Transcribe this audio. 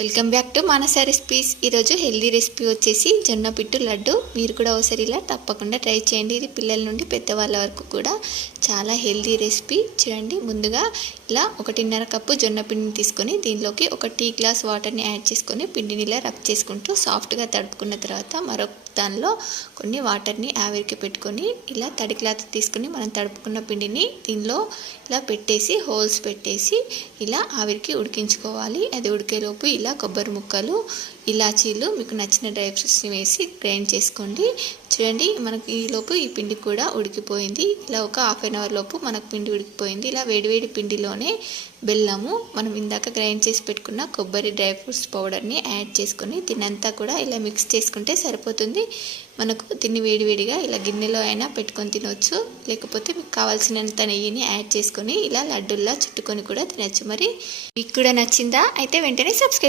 Welcome back to Manasa recipes. ఈరోజు healthy recipe వచ్చేసి జొన్న పిట్టు లడ్డు. మీరు కూడా ఒకసారి ఇలా తప్పకుండా ట్రై చేయండి. ఇది పిల్లల నుండి పెద్దవాళ్ళ వరకు కూడా చాలా హెల్దీ రెసిపీ. చూడండి, ముందుగా ఇలా 1.5 కప్పు జొన్న పిండిని తీసుకొని దీనిలోకి 1 టీ గ్లాస్ వాటర్ని యాడ్ చేసుకొని పిండిని ఇలా రబ్ చేసుకుంటూ సాఫ్ట్గా తడుపుకున్న తర్వాత మరొక దానిలో కొన్ని వాటర్ని ఆవిరికి పెట్టుకొని ఇలా తడి క్లాత్ తీసుకొని మనం తడుపుకున్న పిండిని దీనిలో ఇలా పెట్టేసి హోల్స్ పెట్టేసి ఇలా ఆవిరికి ఉడికించుకోవాలి. అది ఉడికేలోపు ఇలా కొబ్బరి ముక్కలు, ఇలాచీలు, మీకు నచ్చిన డ్రై ఫ్రూట్స్ని వేసి గ్రైండ్ చేసుకోండి. చూడండి, మనకి ఈలోపు ఈ పిండి కూడా ఉడికిపోయింది. ఇలా ఒక హాఫ్ అన్ అవర్ లోపు మనకు పిండి ఉడికిపోయింది. ఇలా వేడివేడి పిండిలోనే బెల్లము, మనం ఇందాక గ్రైండ్ చేసి పెట్టుకున్న కొబ్బరి డ్రై ఫ్రూట్స్ పౌడర్ని యాడ్ చేసుకొని దీన్నంతా కూడా ఇలా మిక్స్ చేసుకుంటే సరిపోతుంది. మనకు దీన్ని వేడివేడిగా ఇలా గిన్నెలో అయినా పెట్టుకొని తినవచ్చు, లేకపోతే మీకు కావాల్సినంత నెయ్యిని యాడ్ చేసుకొని ఇలా లడ్డూల్లా చుట్టుకొని కూడా తినచ్చు. మరి మీకు కూడా నచ్చిందా? అయితే వెంటనే సబ్స్క్రైబ్